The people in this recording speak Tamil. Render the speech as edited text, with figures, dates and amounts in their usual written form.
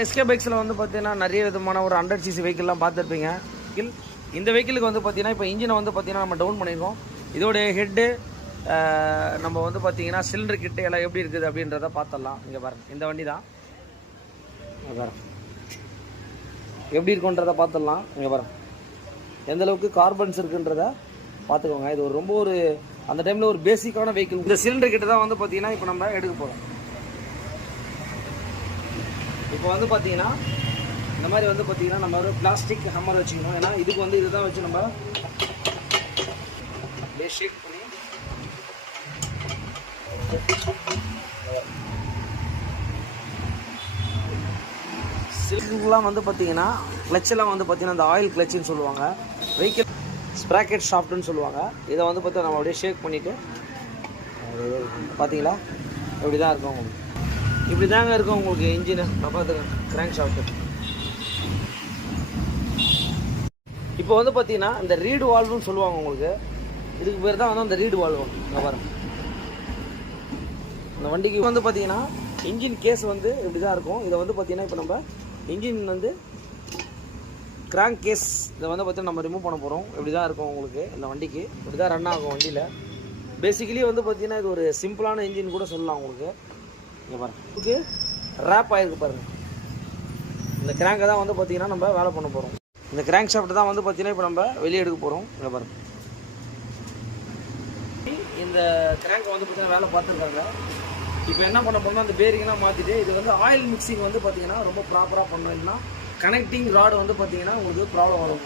எஸ்கே பைக்ஸில் வந்து பார்த்தீங்கன்னா நிறைய விதமான ஒரு 100cc வெஹிக்கிள்லாம் பார்த்துருப்பீங்க. இந்த வெஹிக்கிளுக்கு வந்து பார்த்தீங்கன்னா இப்போ இன்ஜினை வந்து பார்த்தீங்கன்னா நம்ம டவுன் பண்ணியிருக்கோம். இதோடைய ஹெட்டு நம்ம வந்து பார்த்தீங்கன்னா சிலிண்டர் கிட்டு எல்லாம் எப்படி இருக்குது அப்படின்றத பார்த்துடலாம். இங்கே பாருங்கள், இந்த வண்டி தான். இங்கே பாருங்கள் எப்படி இருக்குன்றதை பார்த்துடலாம். இங்கே பாருங்கள் எந்தளவுக்கு கார்பன்ஸ் இருக்குன்றத பார்த்துக்கோங்க. இது ஒரு ரொம்ப ஒரு அந்த டைமில் ஒரு பேசிக்கான வெஹிக்கிள். இந்த சிலிண்டர் கிட்ட தான் வந்து பார்த்தீங்கன்னா இப்போ நம்ம எடுக்க போகிறோம். இப்போ வந்து பார்த்தீங்கன்னா இந்த மாதிரி வந்து பார்த்தீங்கன்னா நம்ம ஒரு பிளாஸ்டிக் ஹம்மர் வச்சுக்கணும். ஏன்னா இதுக்கு வந்து இதுதான் வச்சு நம்ம அப்படியே ஷேக் பண்ணி சில்க்குலாம் வந்து பார்த்தீங்கன்னா கிளச்செல்லாம் வந்து பார்த்தீங்கன்னா அந்த ஆயில் கிளச்சுன்னு சொல்லுவாங்க, வெஹிக்கிள் ஸ்ப்ராக்கெட் ஷாஃப்ட்னு சொல்லுவாங்க. இதை வந்து பார்த்தா நம்ம அப்படியே ஷேக் பண்ணிவிட்டு பார்த்தீங்களா இப்படி தான் இருக்கும் உங்களுக்கு. இப்படி தாங்க இருக்கும் உங்களுக்கு இன்ஜினு. பார்த்துங்க கிராங்க் ஷாஃப்ட்டு. இப்போ வந்து பார்த்தீங்கன்னா இந்த ரீடு வால்வுன்னு சொல்லுவாங்க உங்களுக்கு. இதுக்கு பேர் தான் வந்து அந்த ரீடு வால்வு. இங்கே பாருங்க, இந்த வண்டிக்கு வந்து பார்த்தீங்கன்னா இன்ஜின் கேஸ் வந்து இப்படி தான் இருக்கும். இதை வந்து பார்த்தீங்கன்னா இப்போ நம்ம இன்ஜின் வந்து கிராங்க் கேஸ் இதை வந்து பார்த்தீங்கன்னா நம்ம ரிமூவ் பண்ண போகிறோம். இப்படி தான் இருக்கும் உங்களுக்கு. இந்த வண்டிக்கு இப்படி தான் ரன் ஆகும் வண்டியில். பேசிக்கலி வந்து பார்த்தீங்கன்னா இது ஒரு சிம்பிளான இன்ஜின் கூட சொல்லலாம் உங்களுக்கு. இங்கே பாருங்கள், இதுக்கு ரேப் ஆகிருக்கு பாருங்கள். இந்த கிராங்கை தான் வந்து பார்த்தீங்கன்னா நம்ம வேலை பண்ண போகிறோம். இந்த கிராங்க் ஷாஃப்ட் தான் வந்து பார்த்தீங்கன்னா இப்போ நம்ம வெளியே எடுக்க போகிறோம். இங்கே பாருங்கள், இந்த கிராங்கை வந்து பார்த்தீங்கன்னா வேலை பார்த்துருக்காங்க. இப்போ என்ன பண்ண போனால் அந்த பேரிங்லாம் மாற்றிட்டு இது வந்து ஆயில் மிக்சிங் வந்து பார்த்தீங்கன்னா ரொம்ப ப்ராப்பராக பண்ணணும். இல்லைன்னா கனெக்டிங் ராடு வந்து பார்த்தீங்கன்னா உங்களுக்கு ப்ராப்ளம் வரும்.